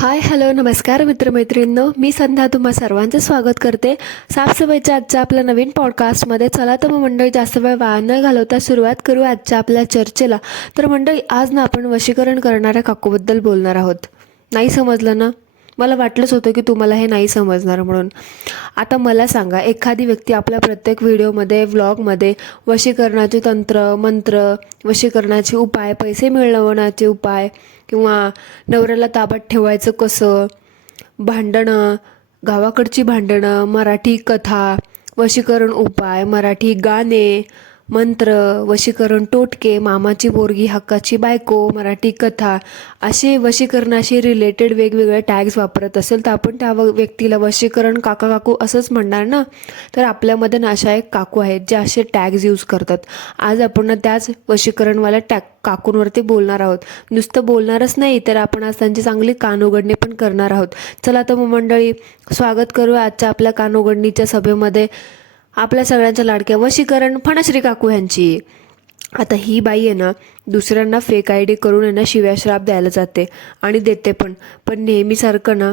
Hi hello नमस्कार मित्रमैत्रिणींनो, मी संध्या तुम्हा सर्वांचं स्वागत करते साफसफाईच्या आजच्या आपल्या नवीन पॉडकास्टमध्ये. चला तर मग मंडळी, जास्त वेळ वाया न घालवता सुरुवात करू आजच्या आपल्या चर्चेला. तर मंडळी, आज ना आपण वशीकरण करणाऱ्या काकूबद्दल बोलणार आहोत. नाही समजलं ना? मला वाटलंच होतं की तुम्हाला हे नाही समजणार म्हणून. आता मला सांगा, एखादी व्यक्ती आपल्या प्रत्येक व्हिडिओमध्ये व्लॉगमध्ये वशीकरणाचे तंत्र मंत्र, वशीकरणाचे उपाय, पैसे मिळवण्याचे उपाय किंवा नवऱ्याला ताब्यात ठेवायचं कसं, भांडणं, गावाकडची भांडणं, मराठी कथा, वशीकरण उपाय, मराठी गाणे, मंत्र, वशीकरण टोटके, मामाची पोरगी हक्काची बायको, मराठी कथा, असे वशीकरणाशी रिलेटेड वेगवेगळे टॅग्स वापरत असेल तर आपण त्या व्यक्तीला वशीकरण काका काकू असंच म्हणणार ना. तर आपल्यामध्ये ना अशा एक काकू आहेत जे असे टॅग्स यूज करतात. आज आपण त्याच वशीकरणवाल्या काकूंवरती बोलणार आहोत. नुसतं बोलणारच नाही, तर आपण आज त्यांची चांगली कानउघडणी पण करणार आहोत. चला तर मग मंडळी, स्वागत करू आजच्या आपल्या कानउघडणीच्या सभेमध्ये आपल्या सगळ्यांच्या लाडक्या वशीकरण फणश्री काकू यांची. आता ही बाई आहे ना, दुसऱ्यांना फेक आय डी करून आहे ना शिव्या श्राप द्यायला जाते आणि देते पण नेहमीसारखं ना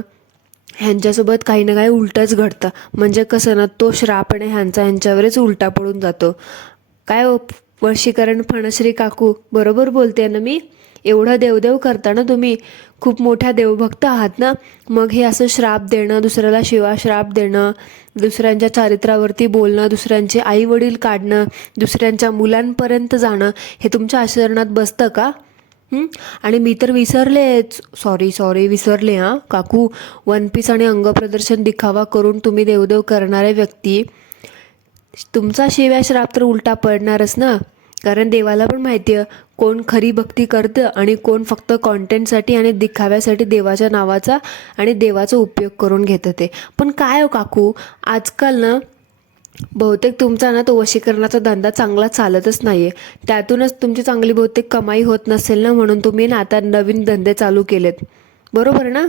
ह्यांच्यासोबत काही ना काही उलटंच घडतं. म्हणजे कसं ना, तो श्राप आणि ह्यांच्यावरच उलटा पडून जातो. काय वशीकरण फणश्री काकू, बरोबर बोलते ना मी? एवढं देवदेव करता ना तुम्ही, खूप मोठ्या देवभक्त आहात ना. मग हे असं श्राप देणं, दुसऱ्याला शिवा श्राप देणं, दुसऱ्यांच्या चारित्र्यावरती बोलणं, दुसऱ्यांचे आई वडील काढणं, दुसऱ्यांच्या मुलांपर्यंत जाणं, हे तुमच्या आचरणात बसतं का? आणि मी तर विसरलेच, सॉरी विसरले हां काकू. वन पीस आणि अंगप्रदर्शन दिखावा करून तुम्ही देवदेव करणारे व्यक्ती, तुमचा शिव्या श्राप तर उलटा पडणारच ना. कारण देवाला पण माहिती आहे कोण खरी भक्ती करतं आणि कोण फक्त कॉन्टेंटसाठी आणि दिखाव्यासाठी देवाच्या नावाचा आणि देवाचा उपयोग करून घेतं ते. पण काय हो काकू, आजकाल ना बहुतेक तुमचा ना तो वशीकरणाचा धंदा चांगला चालतच नाहीये. त्यातूनच तुमची चांगली बहुतेक कमाई होत नसेल ना, म्हणून तुम्ही ना आता नवीन धंदे चालू केलेत, बरोबर ना?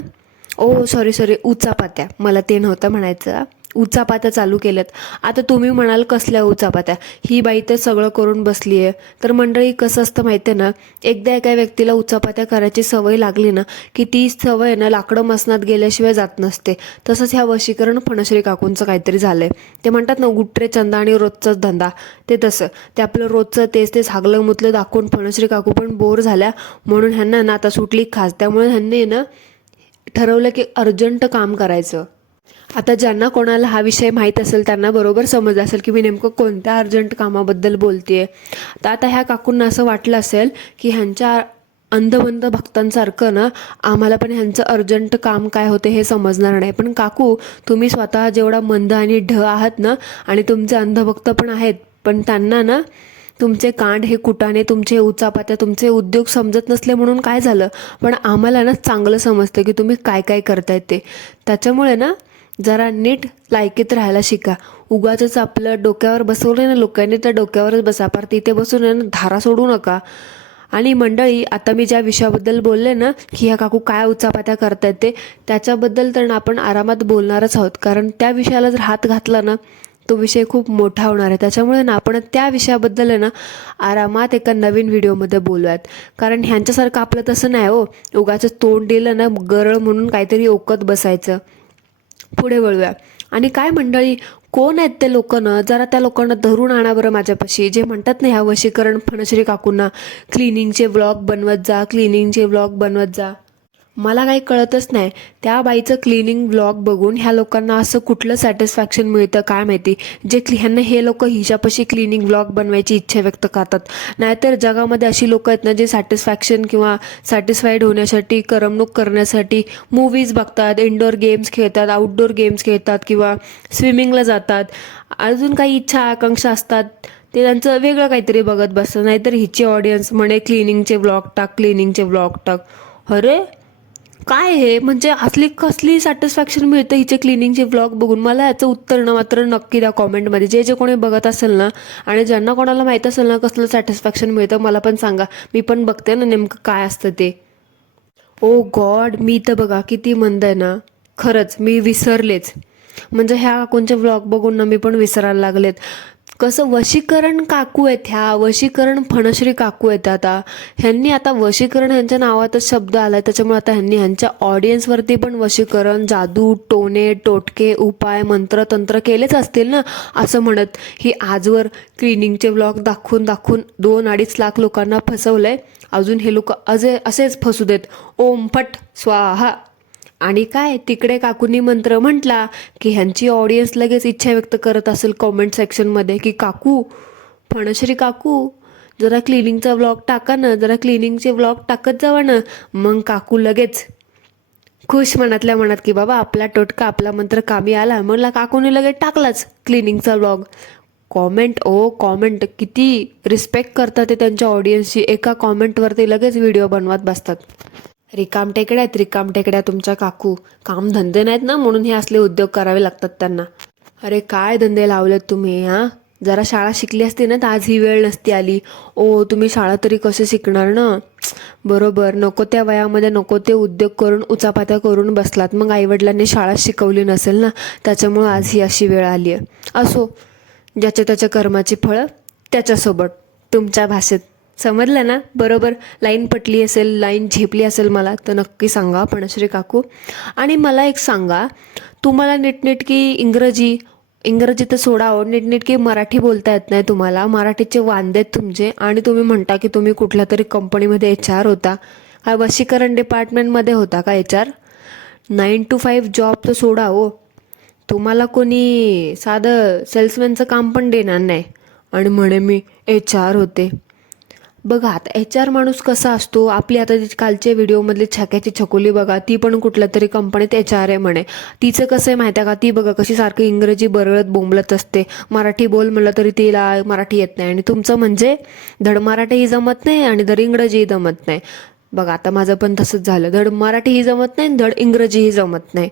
ओ सॉरी, उचापात्या, मला ते नव्हतं म्हणायचं. उचापात्या चालू केल्यात. आता तुम्ही म्हणाल कसल्या उचापात्या, ही बाई तर सगळं करून बसली आहे. तर मंडळी, कसं असतं माहिती आहे ना, एकदा एका व्यक्तीला उचापात्या करायची सवय लागली ना की ती सवय ना लाकडं मसनात गेल्याशिवाय जात नसते. तसंच ह्या वशीकरण फणश्री काकूंचं काहीतरी झालंय. ते म्हणतात ना, गुट्रे चंदा आणि रोजचाच धंदा, ते तसं. ते आपलं रोजचं तेच हागलं मुतलं दाखवून फणश्री काकू पण बोर झाल्या, म्हणून ह्यांना ना आता सुटली खास. त्यामुळे ह्यांनी ना ठरवलं की अर्जंट काम करायचं. आता ज्यांना कोणाला हा विषय माहीत असेल त्यांना बरोबर समजलं असेल की मी नेमकं कोणत्या अर्जंट कामाबद्दल बोलतेय. तर आता ह्या काकूंना असं वाटलं असेल की ह्यांच्या अंधबंध भक्तांसारखं ना आम्हाला पण ह्यांचं अर्जंट काम काय होते हे समजणार नाही. पण काकू, तुम्ही स्वतः जेवढा मंद आणि ढ आहात ना, आणि तुमचे अंधभक्त पण आहेत, पण त्यांना ना तुमचे कांड हे कुटाणे, तुमचे उचापात्या, तुमचे उद्योग समजत नसले म्हणून काय झालं, पण आम्हाला ना चांगलं समजतं की तुम्ही काय काय करतायत ते. त्याच्यामुळे ना जरा नीट लायकीत राहायला शिका. उगाचच आपलं डोक्यावर बसवलं ना लोकांनी, त्या डोक्यावरच बसा. पार तिथे बसून ना धारा सोडू नका. आणि मंडळी, आता मी ज्या विषयाबद्दल बोलले ना की ह्या काकू काय उचापात्या करतायत ते, त्याच्याबद्दल तर ना आपण आरामात बोलणारच आहोत. कारण त्या विषयाला जर हात घातला ना, तो विषय खूप मोठा होणार आहे. त्याच्यामुळे ना आपण त्या विषयाबद्दल आहे ना आरामात एका नवीन व्हिडिओमध्ये बोलूयात. कारण ह्यांच्यासारखं आपलं तसं नाही हो, उगाच तोंड दिलं ना गरळ म्हणून काहीतरी ओकत बसायचं. पुढे वळूया. आणि काय मंडळी, कोण आहेत ते लोक ना, जरा त्या लोकांना धरून आणा बरं माझ्यापाशी, जे म्हणतात ना ह्या वशीकरण फणश्री काकूंना क्लिनिंगचे व्लॉग बनवत जा. मला काही कळतच नाही, त्या बाईचं क्लिनिंग व्लॉग बघून ह्या लोकांना असं कुठलं सॅटिस्फॅक्शन मिळतं काय माहिती, जे ह्यांना हे लोक हिच्यापाशी क्लिनिंग व्लॉग बनवायची इच्छा व्यक्त करतात. नाहीतर जगामध्ये अशी लोक आहेत ना जे सॅटिस्फॅक्शन किंवा सॅटिस्फाईड होण्यासाठी, करमणूक करण्यासाठी मूवीज बघतात, इंडोर गेम्स खेळतात, आउटडोर गेम्स खेळतात किंवा स्विमिंगला जातात. अजून काही इच्छा आकांक्षा असतात, ते त्यांचं वेगळं काहीतरी बघत बसतं. नाहीतर हिची ऑडियन्स म्हणे क्लिनिंगचे व्लॉग टाक. अरे काय हे, म्हणजे असली कसली सॅटिस्फॅक्शन मिळतं हिचे क्लिनिंगचे व्लॉग बघून? मला याचं उत्तर ना मात्र नक्की द्या कॉमेंटमध्ये. जे कोणी बघत असेल ना, आणि ज्यांना कोणाला माहीत असेल ना कसलं सॅटिस्फॅक्शन मिळतं, मला पण सांगा. मी पण बघते ना नेमकं काय असतं ते. ओ गॉड, मी तर बघा किती मंद आहे ना, खरंच मी विसरलेच. म्हणजे ह्या काकूंचे व्लॉग बघून ना मी पण विसरायला लागलेत. कसं वशीकरण काकू आहेत, ह्या वशीकरण फणश्री काकू आहेत. आता ह्यांनी आता वशीकरण ह्यांच्या नावातच शब्द आलाय, त्याच्यामुळे आता ह्यांनी ह्यांच्या ऑडियन्सवरती पण वशीकरण, जादू, टोणे, टोटके, उपाय, मंत्र तंत्र केलेच असतील ना, असं म्हणत ही आजवर क्लिनिंगचे व्लॉग दाखवून दाखवून 2-2.5 लाख लोकांना फसवलंय. अजून हे लोक असेच फसू देत. ओम फट स्वाहा. आणि काय तिकडे काकूंनी मंत्र म्हटला की ह्यांची ऑडियन्स लगेच इच्छा व्यक्त करत असेल कॉमेंट सेक्शनमध्ये की काकू, फणश्री काकू, जरा क्लिनिंगचा व्लॉग टाका ना, जरा क्लिनिंगचे व्लॉग टाकत जावा ना. मग काकू लगेच खुश मनातल्या मनात की बाबा आपला टोटका, आपला मंत्र कामी आला. मग काकूने लगेच टाकलाच क्लिनिंगचा व्लॉग. कॉमेंट किती रिस्पेक्ट करतात ते त्यांच्या ऑडियन्सची. एका कॉमेंटवरती लगेच व्हिडिओ बनवत बसतात. रिकाम टेकड्या तुमच्या काकू. काम धंदे नाहीत ना, म्हणून हे असले उद्योग करावे लागतात त्यांना. अरे काय धंदे लावलेत तुम्ही हा. जरा शाळा शिकली असती ना तर आज ही वेळ नसती आली. तुम्ही शाळा तरी कसे शिकणार ना. बरोबर, नको त्या वयामध्ये नको ते उद्योग करून उचापात्या करून बसलात. मग आईवडिलांनी शाळा शिकवली नसेल ना, त्याच्यामुळं आज ही अशी वेळ आली आहे. असो, ज्याच्या त्याच्या कर्माची फळं त्याच्यासोबत. तुमच्या भाषेत समजलं ना. बरोबर लाईन पटली असेल, लाईन झेपली असेल मला तर नक्की सांगा फणश्री काकू. आणि मला एक सांगा, तुम्हाला नीटनेटकी इंग्रजी तर सोडा हो, नीटनेटकी मराठी बोलता येत नाही तुम्हाला. मराठीचे वांदे तुमचे. आणि तुम्ही म्हणता की तुम्ही कुठल्या तरी कंपनीमध्ये HR होता. काय वशीकरण डिपार्टमेंटमध्ये होता का HR? 9 to 5 जॉब तर सोडा हो. तुम्हाला कोणी साधं सेल्समॅनचं काम पण देणार नाही आणि म्हणे मी HR होते. बघा आता HR माणूस कसा असतो. आपली आता कालच्या व्हिडिओमधली छक्याची छकोली बघा, ती पण कुठल्या तरी कंपनीत HR आहे म्हणे. तिचं कसं आहे माहिती आहे का, ती बघा कशी सारखं इंग्रजी बरळत बोंबलत असते. मराठी बोल म्हणलं तरी तिला मराठी येत नाही. आणि तुमचं म्हणजे धड मराठीही जमत नाही आणि धड इंग्रजीही जमत नाही. बघा आता माझं पण तसंच झालं. धड मराठीही जमत नाही, धड इंग्रजीही जमत नाही.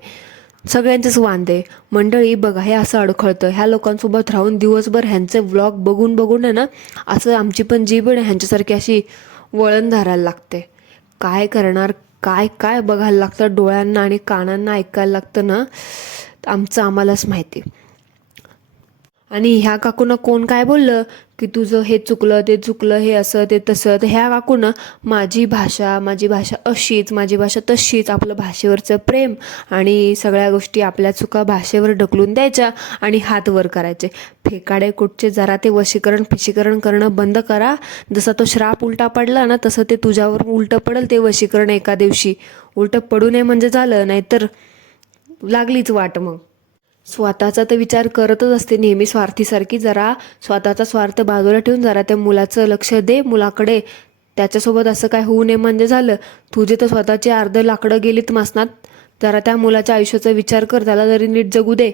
सगळ्यांचेच वांदे. मंडळी बघा हे असं अडखळतं. ह्या लोकांसोबत राहून दिवसभर ह्यांचे व्लॉग बघून बघून आहे ना, असं आमची पण जीभ आहे ह्यांच्यासारखी अशी वळण धरायला लागते. काय करणार, काय काय बघायला लागतं डोळ्यांना आणि कानांना ऐकायला लागतं ना, आमचं आम्हालाच माहिती. आणि ह्या काकूनं कोण काय बोललं की तुझं हे चुकलं ते चुकलं, हे असं ते तसं, तर ह्या काकूनं माझी भाषा अशीच, माझी भाषा तशीच, आपलं भाषेवरचं प्रेम आणि सगळ्या गोष्टी आपल्या चुका भाषेवर ढकलून द्यायच्या आणि हात वर करायचे. फेकाडे कुठचे जरा ते वशीकरण फिशीकरण करणं बंद करा. जसा तो श्राप उलटा पडला ना, तसं ते तुझ्यावर उलटं पडेल ते वशीकरण एका दिवशी. उलटं पडू नये म्हणजे झालं, नाहीतर लागलीच वाट. मग स्वतःचा तर विचार करतच असते नेहमी स्वार्थीसारखी. जरा स्वतःचा स्वार्थ बाजूला ठेवून जरा त्या मुलाचं लक्ष दे मुलाकडे. त्याच्यासोबत असं काय होऊ नये म्हणजे झालं. तुझे तर स्वतःचे अर्ध लाकडं गेलीत मासनात. जरा त्या मुलाच्या आयुष्याचा विचार कर, त्याला जरी नीट जगू दे.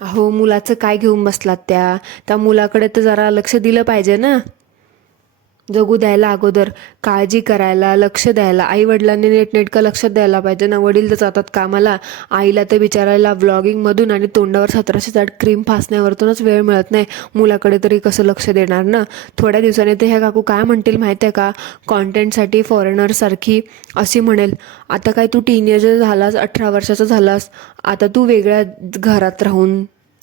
अहो मुलाचं काय घेऊन बसलात त्या मुलाकडे तर जरा लक्ष दिलं पाहिजे ना. जगू द्यायला अगोदर, काळजी करायला, लक्ष द्यायला आई वडिलांनी नीटनेटकं लक्ष द्यायला पाहिजे ना. वडील तर जातात कामाला, आईला तर बिचारायला व्लॉगिंगमधून आणि तोंडावर 1700 क्रीम फासण्यावरतूनच वेळ मिळत नाही. मुलाकडे तरी कसं लक्ष देणार ना. थोड्या दिवसांनी ते ह्या काकू काय म्हणतील माहिती आहे का, कॉन्टेंटसाठी फॉरेनरसारखी अशी म्हणेल, आता काय तू टीनेजर झालास, 18 वर्षाचा झालास, आता तू वेगळ्या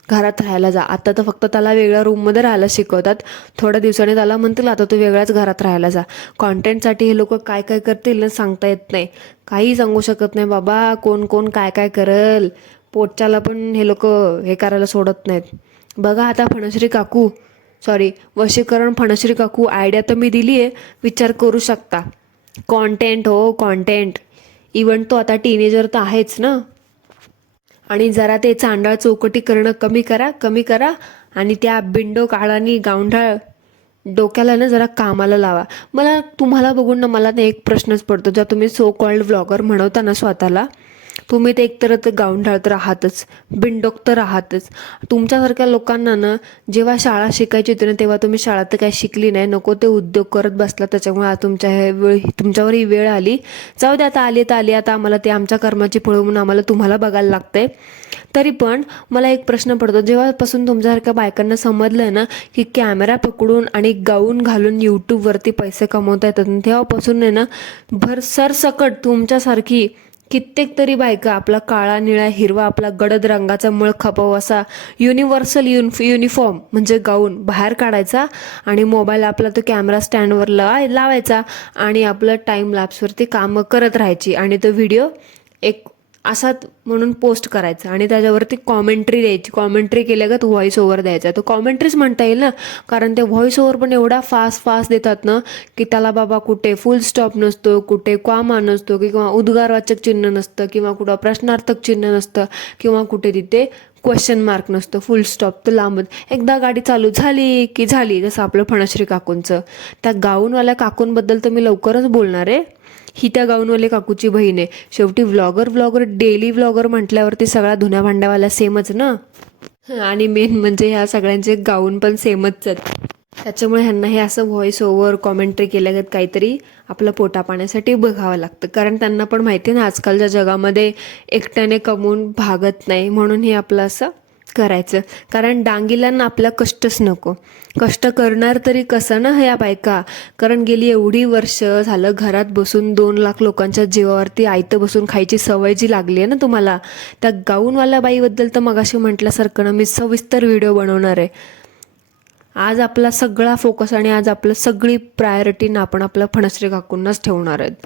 घरात राहायला जा. आता तर फक्त त्याला वेगळ्या रूममध्ये राहायला शिकवतात. थोड्या दिवसांनी त्याला म्हणतील आता तू वेगळ्याच घरात राहायला जा. कॉन्टेंटसाठी हे लोक काय काय करतील ना सांगता येत नाही. काही सांगू शकत नाही बाबा. कोण काय काय करल. पोटच्याला पण हे लोक हे करायला सोडत नाहीत. बघा आता वशीकरण फणश्री काकू, आयडिया तर मी दिली आहे, विचार करू शकता. कॉन्टेंट. इव्हन तो आता टीनेजर तर आहेच ना. आणि जरा ते चांडाळ चौकटी करणं कमी करा आणि त्या बिंडो काळानी गावंढाळ डोक्याला ना जरा कामाला लावा. तुम्हाला बघून ना मला एक प्रश्नच पडतो. जेव्हा तुम्ही सो कॉल्ड व्लॉगर म्हणवता ना स्वतःला, तुम्ही ते एकतर गावंढाळ तर आहातच, बिंडोक तर आहातच. तुमच्यासारख्या लोकांना ना जेव्हा शाळा शिकायची होती ना, तेव्हा तुम्ही शाळा तर काही शिकली नाही, नको ते उद्योग करत बसला. त्याच्यामुळे आज तुमच्यावर ही वेळ आली. जाऊ दे, आता आली तर आली. आता आम्हाला ते आमच्या कर्माची फळं म्हणून आम्हाला तुम्हाला बघायला लागतंय. तरी पण मला एक प्रश्न पडतो, जेव्हापासून तुमच्यासारख्या बायकांना समजलं ना की कॅमेरा पकडून आणि गाऊन घालून यूट्यूबवरती पैसे कमवता येतात, तेव्हापासून आहे ना सरसकट तुमच्यासारखी कित्येक तरी बायका आपला काळा निळा हिरवा आपला गडद रंगाचा मळ खपाव असा युनिव्हर्सल युनिफॉर्म म्हणजे गाऊन बाहेर काढायचा आणि मोबाईल आपला तो कॅमेरा स्टँडवर लावायचा आणि आपलं टाईम लॅप्सवरती कामं करत राहायची आणि तो व्हिडिओ एक असाच म्हणून पोस्ट करायचा आणि त्याच्यावरती कॉमेंट्री द्यायची. कॉमेंट्री केल्या का तो व्हॉइस ओव्हर द्यायचा. तो कॉमेंट्रीच म्हणता येईल ना, कारण ते व्हॉइस ओव्हर पण एवढा फास्ट देतात ना की त्याला बाबा कुठे फुल स्टॉप नसतो, कुठे कॉमा नसतो किंवा उद्गारवाचक चिन्ह नसतं किंवा कुठं प्रश्नार्थक चिन्ह नसतं किंवा कुठे तिथे क्वेश्चन मार्क नसतं, फुल स्टॉप तर लांबच. एकदा गाडी चालू झाली की झाली. जसं आपलं फणश्री काकूंचं. त्या गाऊनवाल्या काकूंबद्दल तर मी लवकरच बोलणार आहे. ही त्या गाऊनवाले काकूची बहीण आहे. शेवटी व्लॉगर डेली व्लॉगर म्हटल्यावरती सगळा धुण्या भांड्यावाला सेमच ना. आणि मेन म्हणजे ह्या सगळ्यांचे गाऊन पण सेमच आहेत. त्याच्यामुळे ह्यांना हे असं व्हॉइस ओव्हर कॉमेंट्री केल्यागत काहीतरी आपलं पोटा पाण्यासाठी बघावं लागतं, कारण त्यांना पण माहिती आहे ना आजकालच्या जगामध्ये एकट्याने कमवून भागत नाही, म्हणून हे आपलं असं करायचं. कारण डांगीलांना आपला कष्टच नको. कष्ट करणार तरी कसं ना ह्या बायका, कारण गेली एवढी वर्ष झालं घरात बसून 2 लाख लोकांच्या जीवावरती आयतं बसून खायची सवय जी लागली आहे ना तुम्हाला, त्या गाऊनवाल्या बाईबद्दल तर मगाशी म्हटल्यासारखं ना मी सविस्तर व्हिडिओ बनवणार आहे. आज आपला सगळा फोकस आणि आज आपलं सगळी प्रायोरिटी ना आपण आपल्या फणश्री काकूंनाच ठेवणार आहेत.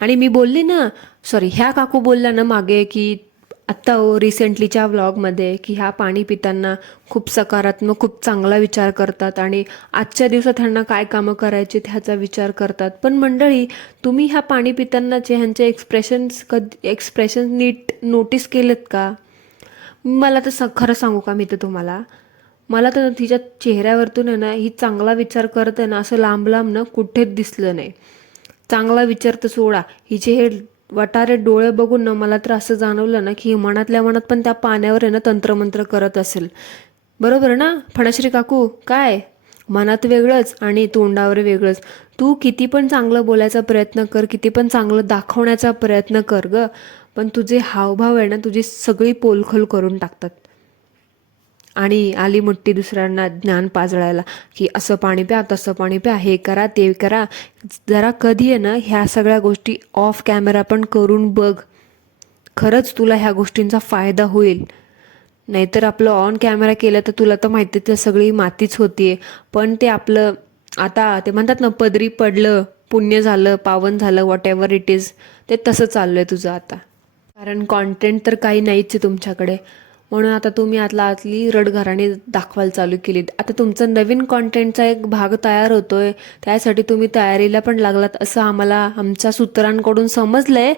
आणि मी बोलली ना, सॉरी ह्या काकू बोलल्या ना मागे की आत्ता रिसेंटलीच्या व्लॉगमध्ये की ह्या पाणी पिताना खूप सकारात्मक खूप चांगला विचार करतात आणि आजच्या दिवसात ह्यांना काय कामं करायची ह्याचा विचार करतात. पण मंडळी, तुम्ही ह्या पाणी पितानाचे ह्यांचे एक्सप्रेशन्स नीट नोटीस केलेत का? मला तर खरं सांगू का, मी तर तुम्हाला मला तर तिच्या चेहऱ्यावरतून आहे ना ही चांगला विचार करत आहे ना असं लांब ना कुठेच दिसलं नाही. चांगला विचार तर सोडा, हिचे हे वटारे डोळे बघून ना मला तर असं जाणवलं ना की मनातल्या मनात पण त्या पाण्यावर आहे ना तंत्रमंत्र करत असेल. बरोबर ना फणश्री काकू? काय मनात वेगळंच आणि तोंडावर वेगळंच. तू किती पण चांगलं बोलायचा प्रयत्न कर, किती पण चांगलं दाखवण्याचा प्रयत्न कर ग, पण तुझे हावभाव आहे ना तुझी सगळी पोलखोल करून टाकतात. आणि आली मुठ्ठी दुसऱ्यांना ज्ञान पाजळायला की असं पाणी प्या, तसं पाणी प्या, हे करा ते करा. जरा कधी आहे ना ह्या सगळ्या गोष्टी ऑफ कॅमेरा पण करून बघ, खरंच तुला ह्या गोष्टींचा फायदा होईल. नाहीतर आपलं ऑन कॅमेरा केलं तर तुला तर माहिती आहे सगळी मातीच होतीये. पण ते आपलं आता ते म्हणतात ना पदरी पडलं, पुण्य झालं, पावन झालं, वॉट एव्हर इट इज, ते तसं चाललंय तुझं आता. कारण कॉन्टेंट तर काही नाहीच आहे तुमच्याकडे, म्हणून आता तुम्ही आतली रडघराणी दाखवायला चालू केलीत. आता तुमचं नवीन कॉन्टेंटचा एक भाग तयार होतोय, त्यासाठी तुम्ही तयारीला पण लागलात असं आम्हाला आमच्या सूत्रांकडून समजलंय.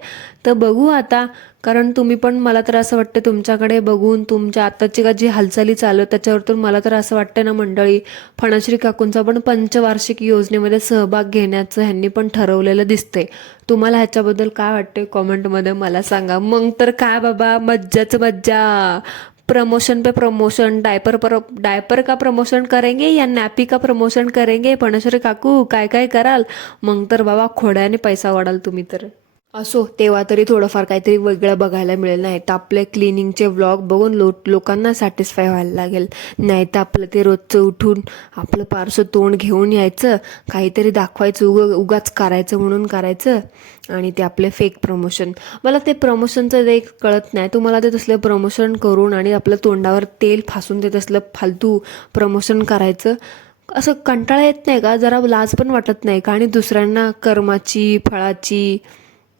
तर बघू आता, कारण तुम्ही पण मला तर असं वाटतं तुमच्याकडे बघून तुमच्या आताची का जी हालचाली चालू आहेत त्याच्यावरतून मला तर असं वाटतं ना मंडळी, फणश्री काकूंचा पण पंचवार्षिक योजनेमध्ये सहभाग घेण्याचं ह्यांनी पण ठरवलेलं दिसतंय. तुम्हाला ह्याच्याबद्दल काय वाटतंय कॉमेंटमध्ये मला सांगा. मग तर काय बाबा, मज्जाच मज्जा. प्रमोशन पे प्रमोशन, डायपर का प्रमोशन करेंगे या नॅपी का प्रमोशन करेंगे फणश्री काकू, काय काय कराल. मग तर बाबा खोड्याने पैसा वाढाल तुम्ही तर. असो, तेव्हा तरी थोडंफार काहीतरी वेगळं बघायला मिळेल. नाही तर आपले क्लिनिंगचे व्लॉग बघून लोकांना सॅटिस्फाय व्हायला लागेल. नाही तर आपलं ते रोजचं उठून आपलं पारसं तोंड घेऊन यायचं, काहीतरी दाखवायचं, उगाच करायचं म्हणून करायचं आणि ते आपले फेक प्रमोशन. मला ते प्रमोशनचं एक कळत नाही. तुम्हाला ते तसलं प्रमोशन करून आणि आपलं तोंडावर तेल फासून ते तसलं फालतू प्रमोशन करायचं असं कंटाळा येत नाही का? जरा लाज पण वाटत नाही का? आणि दुसऱ्यांना कर्माची फळाची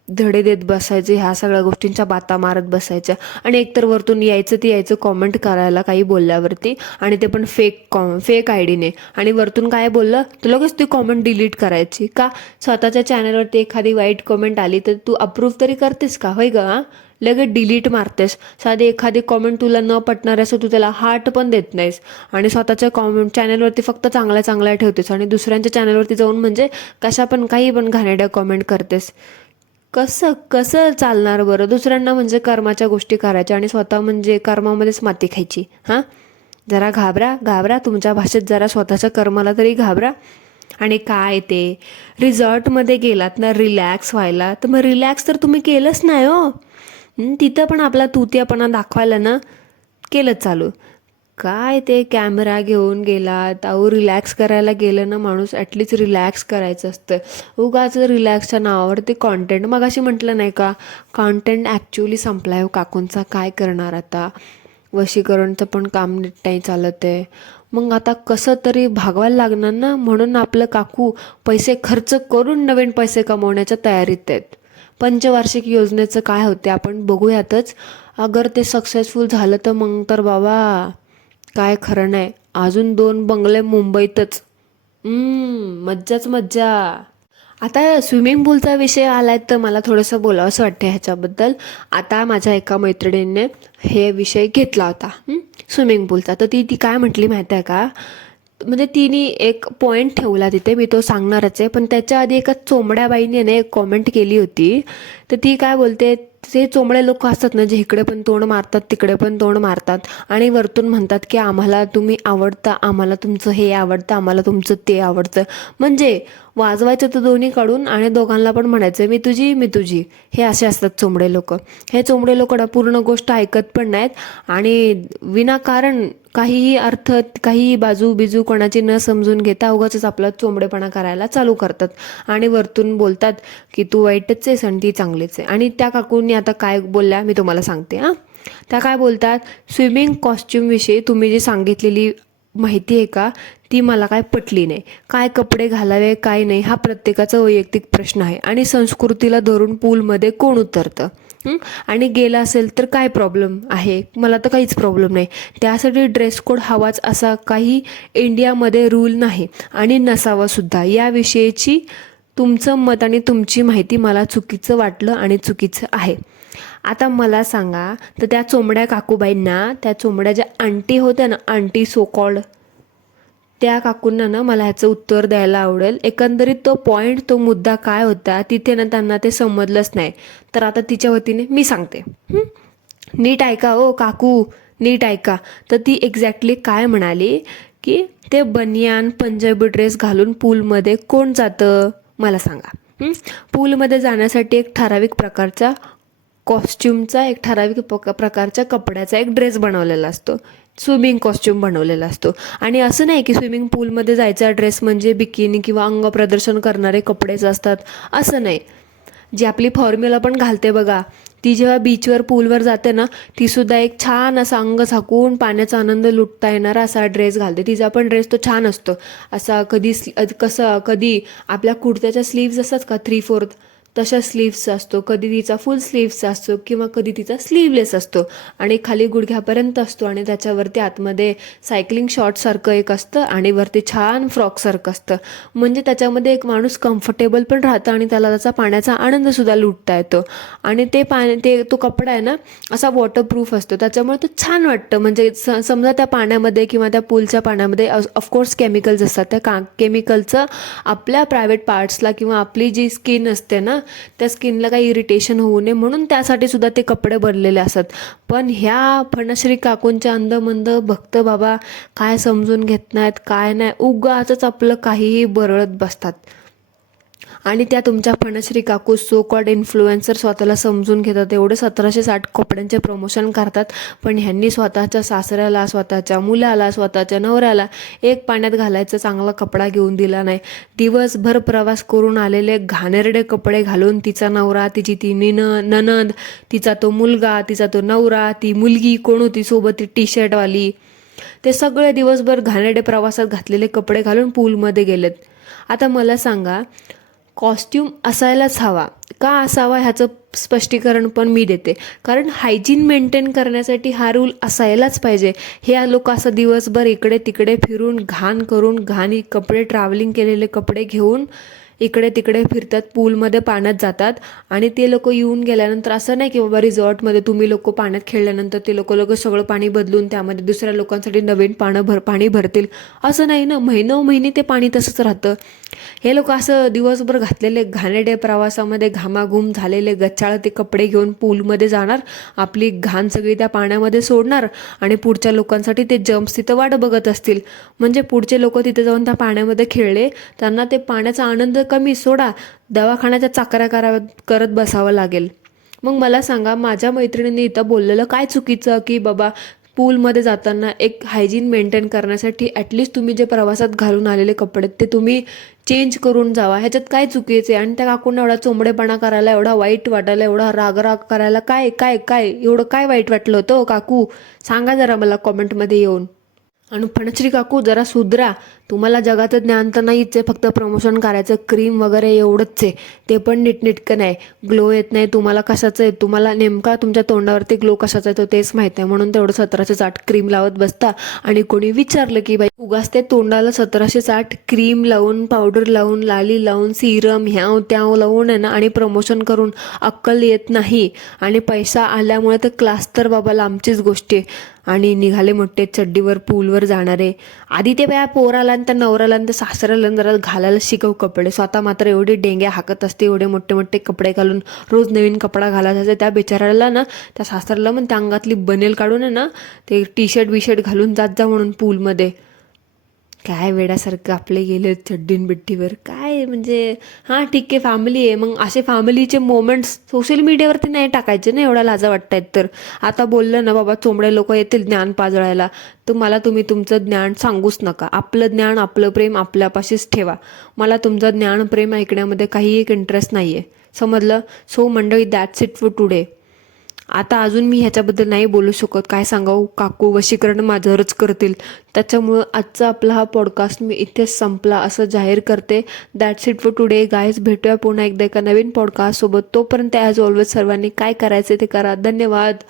धडे देत बसायचे, ह्या सगळ्या गोष्टींच्या बाता मारत बसायच्या. आणि एकतर वरतून यायचं कॉमेंट करायला काही बोलल्यावरती, आणि ते पण फेक आय डीने. आणि वरतून काय बोललं तर लगेच ती कॉमेंट डिलीट करायची का? स्वतःच्या चॅनलवरती एखादी वाईट कॉमेंट आली तर तू अप्रूव्ह तरी करतेस का? होय ग, लगेच डिलीट मारतेस. साधी एखादी कॉमेंट तुला न पटणार असं तू त्याला हार्ट पण देत नाहीस आणि स्वतःच्या चॅनलवरती फक्त चांगल्या ठेवतेस आणि दुसऱ्यांच्या चॅनलवरती जाऊन म्हणजे कशा पण काही पण घाणेरड्या कॉमेंट करतेस. कसं चालणार बरं? दुसऱ्यांना म्हणजे कर्माच्या गोष्टी करायच्या आणि स्वतः म्हणजे कर्मामध्येच माती खायची. हां, जरा घाबरा तुमच्या भाषेत, जरा स्वतःच्या कर्माला तरी घाबरा. आणि काय ते रिसॉर्टमध्ये गेलात ना रिलॅक्स व्हायला, तर मग रिलॅक्स तर तुम्ही केलंच नाही हो. तिथं पण आपला तुतियापणा दाखवायला ना केलं चालू. काय ते कॅमेरा घेऊन गेलात अहो, रिलॅक्स करायला गेलं ना माणूस, ॲटलिस्ट रिलॅक्स करायचं असतं. उगाच रिलॅक्सच्या नावावर ते कॉन्टेंट, मग अशी म्हटलं नाही का, कॉन्टेंट ॲक्च्युली संपलाय हो काकूंचा, काय करणार आता. वशीकरणचं पण काम नीट नाही चालत आहे. मग आता कसं तरी भागवायला लागणार ना, म्हणून आपलं काकू पैसे खर्च करून नवीन पैसे कमवण्याच्या तयारीत आहेत. पंचवार्षिक योजनेचं काय होते आपण बघूयातच. अगर ते सक्सेसफुल झालं तर मग तर बाबा काय खरं नाही, अजून 2 बंगले मुंबईतच. मज्जाच मज्जा. आता स्विमिंग पूलचा विषय आलाय तर मला थोडंसं बोलावंसं वाटतं ह्याच्याबद्दल. आता माझ्या एका मैत्रिणीने हे विषय घेतला होता स्विमिंग पूलचा. तर ती काय म्हटली माहिती आहे का, म्हणजे तिने एक पॉईंट ठेवला तिथे, मी तो सांगणारच आहे. पण त्याच्या आधी एका चोमड्या बाईने एक कॉमेंट केली होती. तर ती काय बोलते, ते चोमडे लोक असतात ना, जे इकडे पण तोंड मारतात तिकडे पण तोंड मारतात आणि वरतून म्हणतात की आम्हाला तुम्ही आवडता, आम्हाला तुमचं हे आवडतं, आम्हाला तुमचं ते आवडतं. म्हणजे वाजवायचं तर दोन्ही काढून आणि दोघांना पण म्हणायचं मी तुझी मी तुझी. हे असे असतात चोमडे लोक. हे चोमडे लोक पूर्ण गोष्ट ऐकत पण नाहीत आणि विनाकारण काहीही अर्थ, काहीही बाजू बिजू कोणाची न समजून घेता उगाचच आपला चोमडेपणा करायला चालू करतात आणि वरतून बोलतात की तू वाईटच आहेस आणि ती चांगलीच आहे. आणि त्या काकूंनी आता काय बोलल्या मी तुम्हाला सांगते. त्या काय बोलतात, स्विमिंग कॉस्ट्युमविषयी तुम्ही जी सांगितलेली माहिती आहे का, ती मला काय पटली नाही. काय कपडे घालावे काय नाही हा प्रत्येकाचा वैयक्तिक प्रश्न आहे आणि संस्कृतीला धरून पूलमध्ये कोण उतरतं. आणि गेला असेल तर काय प्रॉब्लेम आहे, मला तर काहीच प्रॉब्लेम नाही. त्यासाठी ड्रेस कोड हवाच असा काही इंडियामध्ये रूल नाही आणि नसावा सुद्धा. याविषयीची तुमचं मत आणि तुमची माहिती मला चुकीचं वाटलं आणि चुकीचं आहे. आता मला सांगा, तर त्या चोमड्या काकूबाईंना, त्या चोमड्या ज्या आंटी होत्या ना, आंटी सो कॉल्ड, त्या काकूंना ना मला ह्याचं उत्तर द्यायला आवडेल. एकंदरीत तो पॉईंट, तो मुद्दा काय होता तिथे ना त्यांना ते समजलंच नाही. तर आता तिच्या वतीने मी सांगते. नीट ऐका ओ काकू, नीट ऐका. तर ती एक्झॅक्टली काय म्हणाली की ते बनियान पंजाबी ड्रेस घालून पूलमध्ये कोण जातं मला सांगा. पूलमध्ये जाण्यासाठी एक ठराविक प्रकारचा कॉस्ट्युमचा, एक ठराविक प्रकारच्या कपड्याचा एक ड्रेस बनवलेला असतो, स्विमिंग कॉस्ट्युम बनवलेला असतो. आणि असं नाही की स्विमिंग पूलमध्ये जायचा ड्रेस म्हणजे बिकिनी किंवा अंग प्रदर्शन करणारे कपडेच असतात, असं नाही. जी आपली फॉर्म्युला पण घालते बघा, ती जेव्हा बीचवर पूलवर जाते ना, ती सुद्धा एक छान असा अंग झाकून पाण्याचा आनंद लुटता येणारा असा ड्रेस घालते. तिचा पण ड्रेस तो छान असतो असा, कधी आपल्या कुर्त्याच्या स्लीव्ज असतात का 3/4 तशा स्लीव्सचा असतो, कधी तिचा फुल स्लीव्सचा असतो किंवा कधी तिचा स्लीवलेस असतो आणि खाली गुडघ्यापर्यंत असतो आणि त्याच्यावरती आतमध्ये सायकलिंग शॉर्टसारखं एक असतं आणि वरती छान फ्रॉकसारखं असतं. म्हणजे त्याच्यामध्ये एक माणूस कम्फर्टेबल पण राहतं आणि त्याला त्याचा पाण्याचा आनंदसुद्धा लुटता येतो. आणि तो कपडा आहे ना असा वॉटरप्रूफ असतो, त्याच्यामुळे तो छान वाटतं. म्हणजे समजा त्या पाण्यामध्ये किंवा त्या पूलच्या पाण्यामध्ये ऑफकोर्स केमिकल्स असतात, त्या केमिकलचं आपल्या प्रायव्हेट पार्ट्सला किंवा आपली जी स्किन असते ना त्या स्किनला काही इरिटेशन होऊ नये म्हणून त्यासाठी सुद्धा ते कपडे बनलेले असतात. पण ह्या फणश्री काकूंच्या अंधमंद भक्त बाबा काय समजून घेत नाहीत, काय नाही, उगाचच आपलं काहीही बरळत बसतात. आणि त्या तुमच्या फणश्री काकू सो कॉल्ड इन्फ्लुएन्सर स्वतःला समजून घेतात, एवढे 1760 कपड्यांचे प्रमोशन करतात. पण ह्यांनी स्वतःच्या सासऱ्याला, स्वतःच्या मुलाला, स्वतःच्या नवऱ्याला एक पाण्यात घालायचा चांगला कपडा घेऊन दिला नाही. दिवसभर प्रवास करून आलेले घाणेरडे कपडे घालून तिचा नवरा, तिची ती ननंद, तिचा तो मुलगा, तिचा तो नवरा, ती मुलगी कोण होती सोबत ती टी शर्टवाली, ते सगळे दिवसभर घाणेरडे प्रवासात घातलेले कपडे घालून पूलमध्ये गेलेत. आता मला सांगा, कॉस्ट्यूम असायलाच हवा, का असावा ह्याचं स्पष्टीकरण पण मी देते. कारण हायजीन मेंटेन करण्यासाठी हा रूल असायलाच पाहिजे. हे लोक असं दिवसभर इकडे तिकडे फिरून घाण करून घाणी कपडे, ट्रॅव्हलिंग केलेले कपडे घेऊन इकडे तिकडे फिरतात, पूलमध्ये पाण्यात जातात. आणि ते लोक येऊन गेल्यानंतर असं नाही की बाबा रिसॉर्टमध्ये तुम्ही लोक पाण्यात खेळल्यानंतर ते लोक सगळं पाणी बदलून त्यामध्ये दुसऱ्या लोकांसाठी नवीन पाणी भरतील, असं नाही ना. महिनोमहिने ते पाणी तसंच राहतं. हे लोक असं दिवसभर घातलेले घाणेरडे प्रवासामध्ये घामाघूम झालेले गच्चाळ ते कपडे घेऊन पूलमध्ये जाणार, आपली घाण सगळी त्या पाण्यामध्ये सोडणार आणि पुढच्या लोकांसाठी ते जम्प्स तिथं वाट बघत असतील. म्हणजे पुढचे लोक तिथे जाऊन त्या पाण्यामध्ये खेळले, त्यांना ते पाण्याचा आनंद कमी, सोडा, दवाखान्याच्या चाकऱ्या करत बसावं लागेल. मग मला सांगा, माझ्या मैत्रिणींनी इथं बोललेलं काय चुकीचं की बाबा पूलमध्ये जाताना एक हायजीन मेंटेन करण्यासाठी ॲटलिस्ट तुम्ही जे प्रवासात घालून आलेले कपडे ते तुम्ही चेंज करून जावा. ह्याच्यात काय चुकीचे? आणि त्या काकूंना एवढा चोंबडेपणा करायला, एवढा वाईट वाटायला, एवढा राग करायला काय काय काय एवढं काय वाईट वाटलं होतं हो काकू? सांगा जरा मला कॉमेंटमध्ये येऊन. आणि फणश्री काकू जरा सुधरा. तुम्हाला जगाचं ज्ञान तर नाहीच आहे, फक्त प्रमोशन करायचं, क्रीम वगैरे एवढंच आहे. ते पण नीटनेटकं नाही. ग्लो येत नाही तुम्हाला कशाचं आहे, तुम्हाला नेमका तुमच्या तोंडावरती ग्लो कशाचा येतो तेच माहीत आहे, म्हणून तेवढं 1708 क्रीम लावत बसता. आणि कोणी विचारलं की बाई उगाच ते तोंडाला 1708 क्रीम लावून, पावडर लावून, लाली लावून, सिरम ह्याव त्याव लावून आहे ना, आणि प्रमोशन करून अक्कल येत नाही. आणि पैसा आल्यामुळे तर क्लास तर बाबा लांबचीच गोष्टी आहे. आणि निघाले मोठे चड्डीवर पूलवर जाणारे. आधी ते बाया पोराला आणि त्या नवऱ्याला आणि त्या सासऱ्याला जरा घालायला शिकव कपडे, स्वतः मात्र एवढी डेंग्या हाकत असते, एवढे मोठे मोठे कपडे घालून रोज नवीन कपडा घालायचा. त्या बिचाराला ना, त्या सासऱ्याला पण त्या अंगातली बनेल काढून आहे ना, ते टी शर्ट बिशर्ट घालून जात जा म्हणून पूलमध्ये. काय वेड्यासारखं आपले गेले चड्डीन बिड्डीवर काय म्हणजे. हां ठीक आहे, फॅमिली आहे, मग असे फॅमिलीचे मोमेंट्स सोशल मीडियावरती नाही टाकायचे ना, एवढ्या लाजा वाटतायत तर. आता बोललं ना बाबा चोंबडे लोक येतील ज्ञान पाजळायला, तर मला तुम्ही तुमचं ज्ञान सांगूच नका. आपलं ज्ञान आपलं प्रेम आपल्यापाशीच ठेवा. मला तुमचं ज्ञान प्रेम ऐकण्यामध्ये काही एक इंटरेस्ट नाही आहे, समजलं? सो मंडळी, दॅट्स इट फॉर टुडे. आता अजून मी ह्याच्याबद्दल नाही बोलू शकत, काय सांगावं, काकू वशीकरण माझ्यावरच करतील. त्याच्यामुळं आजचा आपला हा पॉडकास्ट मी इथेच संपला असं जाहीर करते. That's it for today guys. भेटूया पुन्हा एकदा एका नवीन पॉडकास्टसोबत. तोपर्यंत ॲज ऑलवेज सर्वांनी काय करायचे ते करा. धन्यवाद.